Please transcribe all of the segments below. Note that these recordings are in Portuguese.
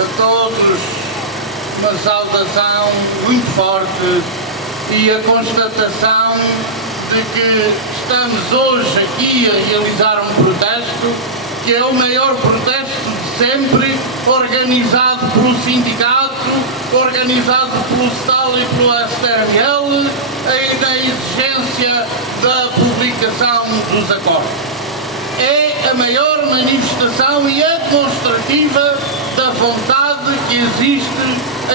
a todos uma saudação muito forte e a constatação de que estamos hoje aqui a realizar um protesto que é o maior protesto de sempre, organizado pelo sindicato, organizado pelo STAL e pelo STRL, na exigência da publicação dos acordos. É a maior manifestação e é demonstrativa da vontade que existe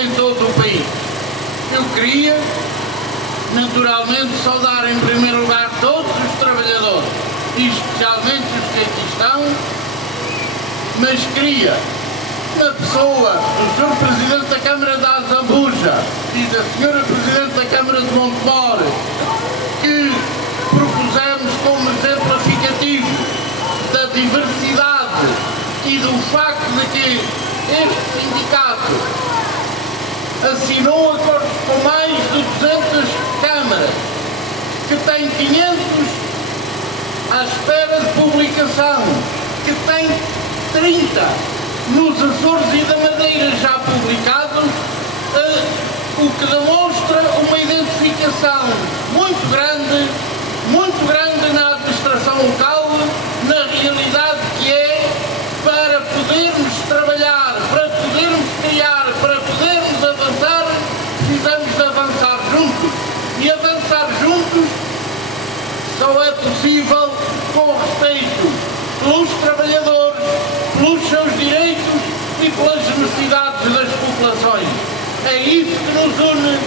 em todo o país. Eu queria, naturalmente, saudar em primeiro lugar todos os trabalhadores, e especialmente os que aqui estão, mas queria, na pessoa do Sr. Presidente da Câmara da Azambuja e da Sra. Presidente da Câmara de Montemor, que propusemos como exemplificativo da diversidade e do facto de que este sindicato assinou acordos com mais de 200 câmaras, que tem 500 à espera de publicação, que tem 30 nos Açores e da Madeira já publicados, o que demonstra uma identificação muito grande na administração local, na realidade que é para podermos trabalhar, para podermos criar, para podermos avançar, precisamos de avançar juntos. E avançar juntos só é possível com respeito pelos trabalhadores, pelos seus direitos e pelas necessidades das populações. É isso que nos une,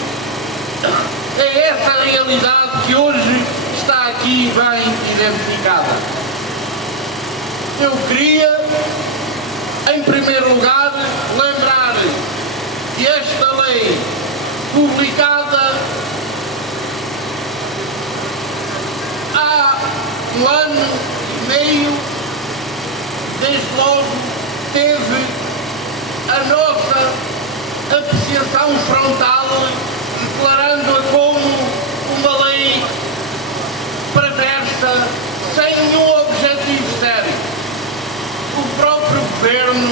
é essa a realidade que hoje está aqui bem identificada. Eu queria, em primeiro lugar, lembrar que esta lei, publicada há um ano e meio, desde logo teve a nossa apreciação frontal, declarando-a como uma lei perversa, sem nenhum objetivo sério. O próprio Governo,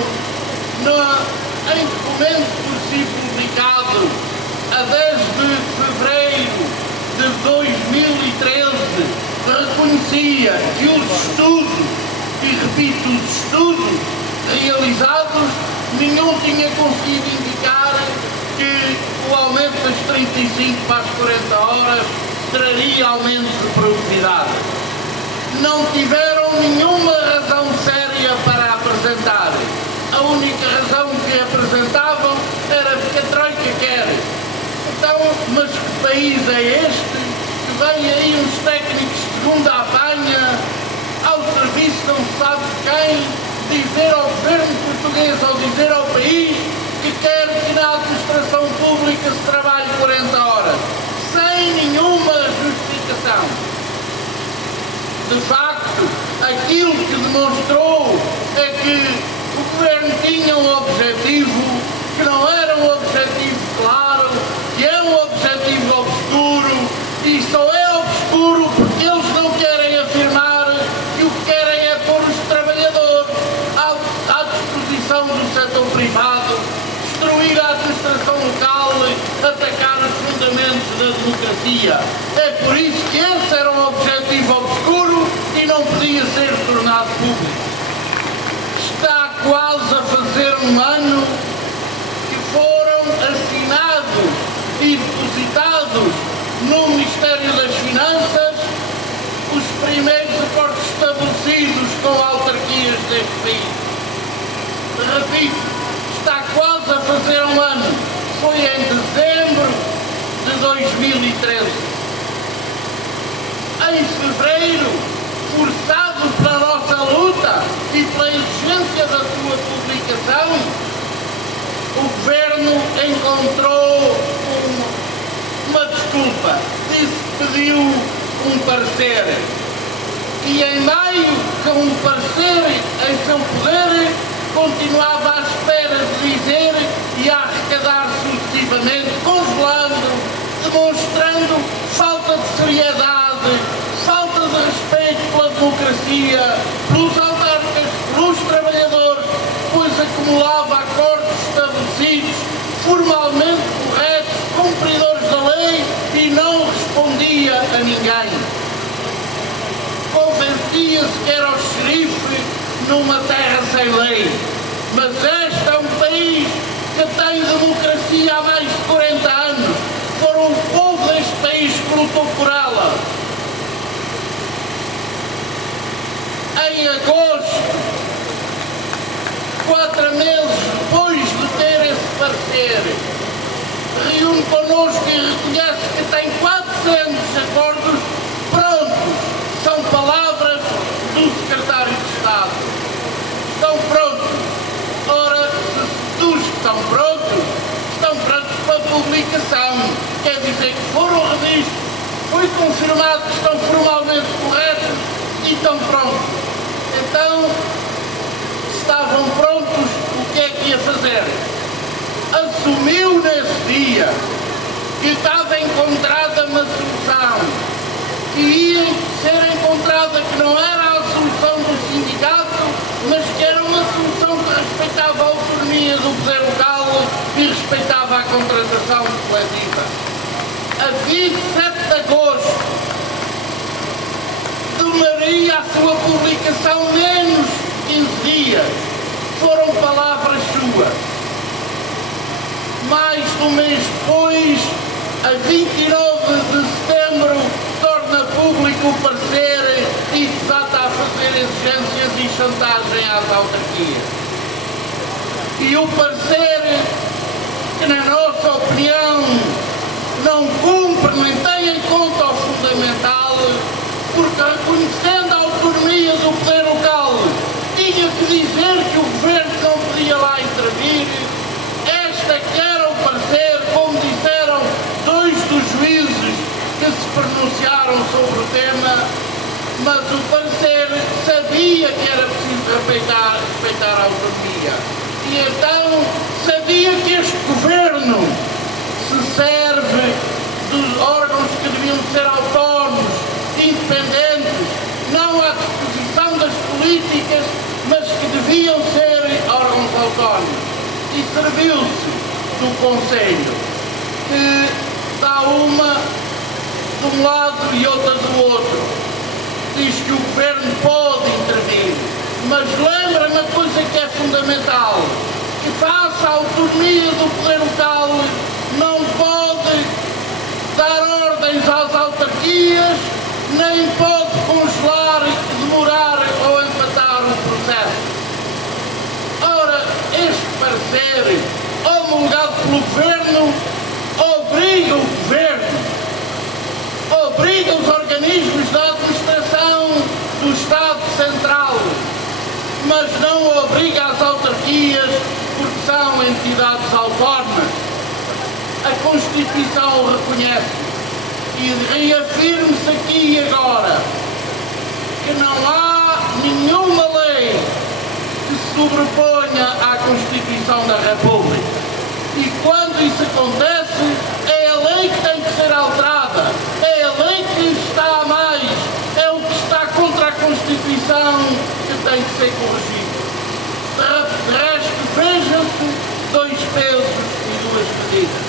em documento por si publicado a 10 de fevereiro de 2013, reconhecia que os estudos, e repito, os estudos realizados, nenhum tinha conseguido indicar que o aumento das 35 para as 40 horas traria aumento de produtividade. Não tiveram nenhuma razão séria para apresentar. A única razão que apresentavam era porque a Troika quer. Então, mas que país é este que vem aí uns técnicos de segunda apanha ao serviço não se sabe de quem, dizer ao governo português ou dizer ao país que quer que na administração pública se trabalhe 40 horas, sem nenhuma justificação. De facto, aquilo que demonstrou é que o governo tinha um objetivo que não era um objetivo claro, que é um objetivo obscuro, e só é obscuro porque eles não querem afirmar que o que querem é pôr os trabalhadores à disposição do setor privado, destruir a administração local, atacar os fundamentos da democracia. É por isso que esse era um objetivo obscuro e não podia ser tornado público. Está quase a fazer um ano que foram assinados e depositados no Ministério das Finanças os primeiros acordos estabelecidos com autarquias deste país. Repito, está quase a fazer um ano. Foi em dezembro de 2013. Em fevereiro, forçado pela nossa luta e pela exigência da sua publicação, o Governo encontrou uma desculpa. Disse que pediu um parecer. E em maio, com um parecer em seu poder, continuava à espera de dizer e a arrecadar sucessivamente, congelando, demonstrando falta de seriedade, falta de respeito pela democracia, pelos autarcas, pelos trabalhadores, pois acumulava acordos associa-se que era o xerife numa terra sem lei. Mas este é um país que tem democracia há mais de 40 anos. Foram o povo deste país que lutou por ela. Em agosto, 4 meses depois de ter esse parecer, reúne connosco e reconhece que tem 400 acordos prontos. São palavras do secretário de Estado. Estão prontos. Ora, se dos que estão prontos para publicação. Quer dizer que foram revistos, foi confirmado que estão formalmente corretos e estão prontos. Então, estavam prontos, o que é que ia fazer? Assumiu nesse dia que estava encontrada uma solução, que ia ser encontrada, que não era a solução do sindicato, mas que era uma solução que respeitava a autonomia do poder local e respeitava a contratação coletiva. A 27 de agosto demoraria a sua publicação menos de 15 dias. Foram palavras suas. Mais de um mês depois, a 29 de setembro, torna público o parecer e desata a fazer exigências e chantagem às autarquias. E o parecer, que na nossa opinião não cumpre nem tem em conta o fundamental, porque reconhecendo a autonomia do poder local, tinha que dizer que o governo não podia lá intervir. Esta que era o parecer, como disseram dois dos juízes que se pronunciaram sobre o tema, mas o parecer sabia que era preciso respeitar a autonomia. E então sabia que este governo se serve dos órgãos que deviam ser autónomos, independentes, não à disposição das políticas, mas que deviam ser órgãos autónomos. E serviu-se do Conselho, que dá uma de um lado e outra do outro. Diz que o governo pode intervir, mas lembra uma coisa que é fundamental, que face à autonomia do poder local não pode dar ordens às autarquias, nem pode congelar, demorar ou empatar o processo. Ora, este parecer, homologado pelo governo, obriga o governo, obriga os organismos da administração do Estado Central, mas não obriga as autarquias, porque são entidades autónomas. A Constituição o reconhece. E reafirme-se aqui e agora que não há nenhuma lei que se sobreponha à Constituição da República. E quando isso acontece, é a lei que tem que ser alterada, é a lei que está a mais, é o que está contra a Constituição que tem que ser corrigido. De resto, vejam-se 2 pesos e 2 medidas.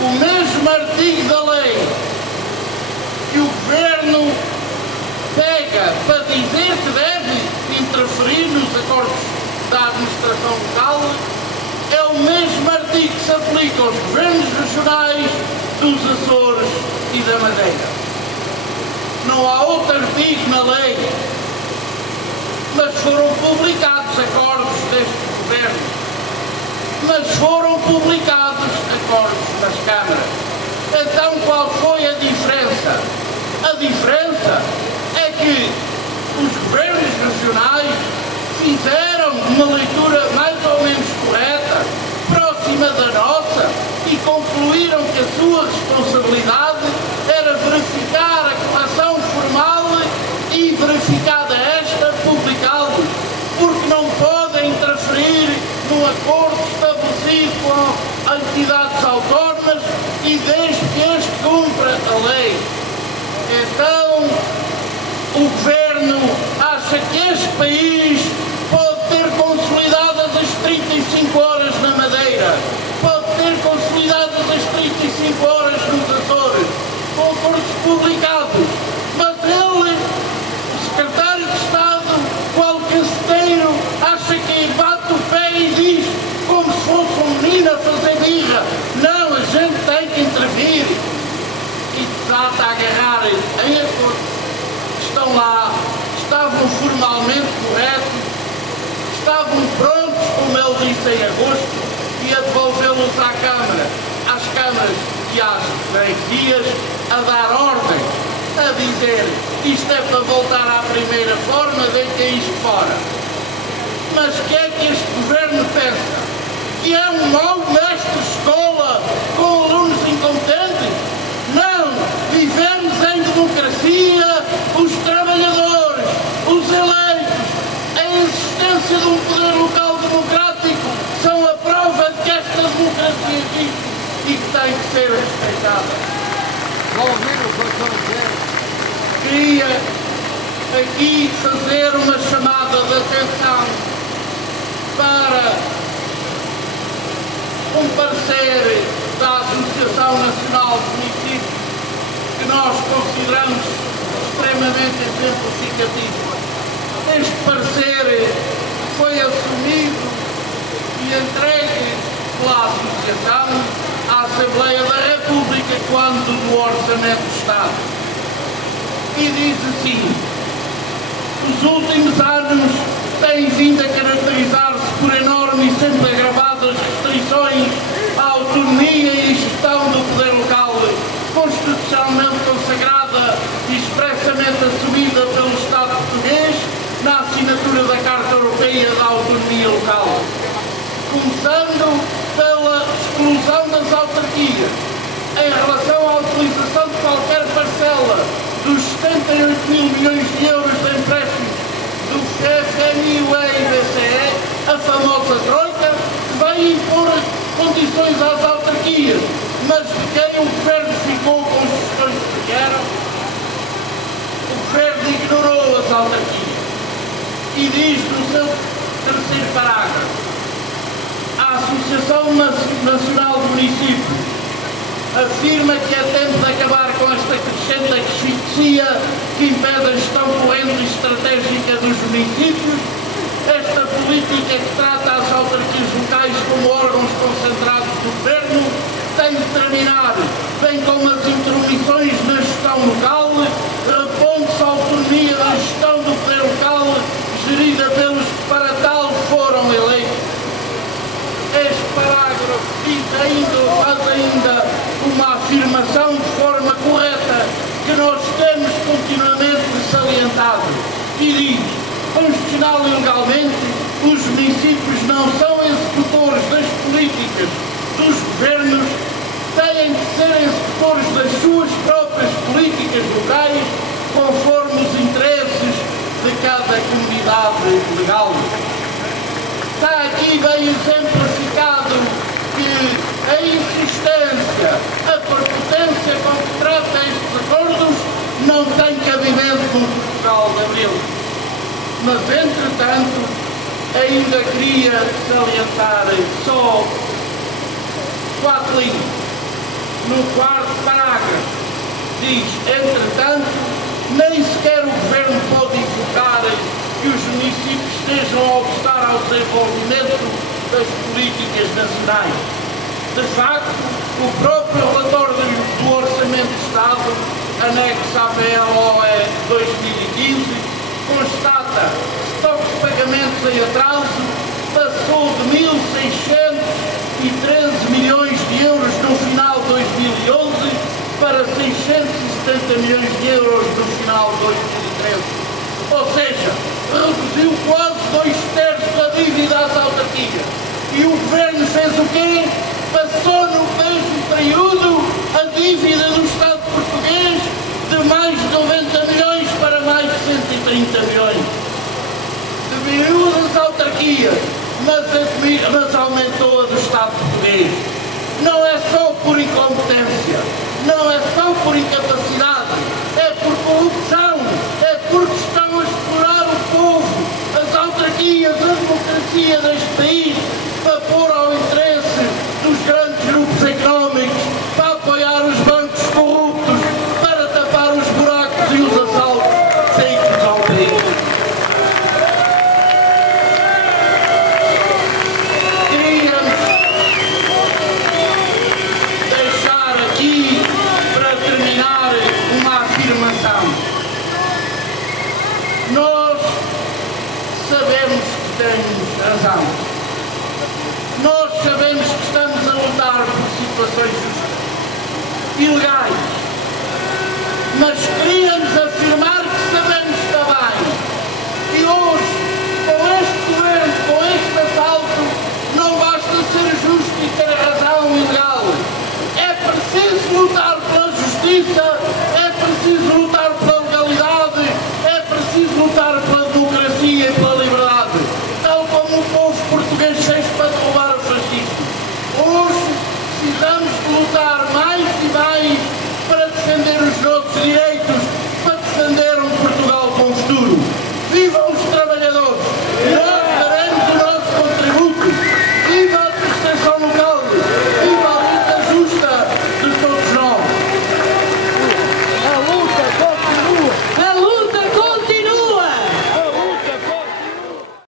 O mesmo artigo da lei que o governo pega para dizer que deve interferir nos acordos da administração local é o mesmo artigo que se aplica aos governos regionais dos Açores e da Madeira. Não há outro artigo na lei, mas foram publicados acordos deste governo. Mas foram publicados acordos nas câmaras. Então qual foi a diferença? A diferença é que os governos regionais fizeram uma leitura mais ou menos correta, próxima da nossa, e concluíram que a sua responsabilidade era verificar a correção formal e, verificada esta, publicá-lo, porque não podem interferir no acordo estabelecido com entidades autónomas e desde que este cumpra a lei. Então, o governo acha que este país pode ter consolidadas as 35 horas na Madeira, pode ter consolidadas as 35 horas nos Açores, com acordos publicados, mas ele gente tem que intervir e trata a agarrar em acordo. Estão lá, estavam formalmente corretos, estavam prontos, como ele disse em agosto, e a devolvê-los à Câmara, às câmaras e às freguesias, a dar ordem, a dizer isto é para voltar à primeira forma, deitem isto fora. Mas o que é que este governo pensa? Que é um mau mestre de escola com alunos incompetentes? Não! Vivemos em democracia, os trabalhadores, os eleitos, a existência de um poder local democrático são a prova de que esta democracia existe e que tem que ser respeitada. Queria aqui fazer uma chamada de atenção para um parecer da Associação Nacional de Municípios que nós consideramos extremamente exemplificativo. Este parecer foi assumido e entregue pela Associação à Assembleia da República quando do Orçamento do Estado. E diz assim: os últimos anos têm vindo a caracterizar-se por enormes e sempre agravadas restrições à autonomia e gestão do poder local, constitucionalmente consagrada e expressamente assumida pelo Estado português na assinatura da Carta Europeia da Autonomia Local. Começando pela exclusão das autarquias em relação à utilização de qualquer parcela dos 78 mil milhões de euros de empréstimos do FMI, UE e BCE, a famosa Troika, que vai impor condições às autarquias, mas de quem o Governo ficou com as questões que vieram, o Governo ignorou as autarquias. E diz no seu terceiro parágrafo: a Associação Nacional de Municípios afirma que é tempo de acabar com esta crescente asfixia que impede a gestão corrente e estratégica dos municípios. Esta política que trata as autarquias locais como órgãos concentrados do governo tem de terminar, bem como as intromissões na gestão local, repondo-se a autonomia da gestão do poder local, gerida pelos que para tal foram eleitos. Este parágrafo faz ainda uma afirmação de forma correta que nós temos continuamente salientado e diz: constitucional e legalmente, os municípios não são executores das políticas dos governos, têm de ser executores das suas próprias políticas locais conforme os interesses de cada comunidade legal. Está aqui bem exemplificado que a insistência, a prepotência com que trata estes acordos não tem cabimento no Portugal de Abril. Mas, entretanto, ainda queria salientar só 4 linhas. No quarto parágrafo diz: entretanto, nem sequer o Governo pode invocar que os municípios estejam a obstar ao desenvolvimento das políticas nacionais. De facto, o próprio relatório do Orçamento de Estado, anexo à PLOE 2015, constata que o estoque de pagamentos em atraso passou de 1.613 milhões de euros no final de 2011 para 670 milhões de euros no final de 2013. Ou seja, reduziu quase 2/3 da dívida às autarquias. E o Governo fez o quê? Passou no mesmo período a dívida do Estado português de mais de 90 milhões para mais de 130 milhões. Diminuiu as autarquias, mas aumentou a do Estado português. Não é só por incompetência, não é só por incapacidade, é por corrupção, é porque estão a explorar o povo, as autarquias, a democracia deste país, para pôr ao interesse dos grandes grupos económicos, para apoiar os bancos corruptos, para tapar os buracos e os assaltos feitos ao país. Queríamos nós sabemos que estamos a lutar por situações justas e legais, mas queríamos afirmar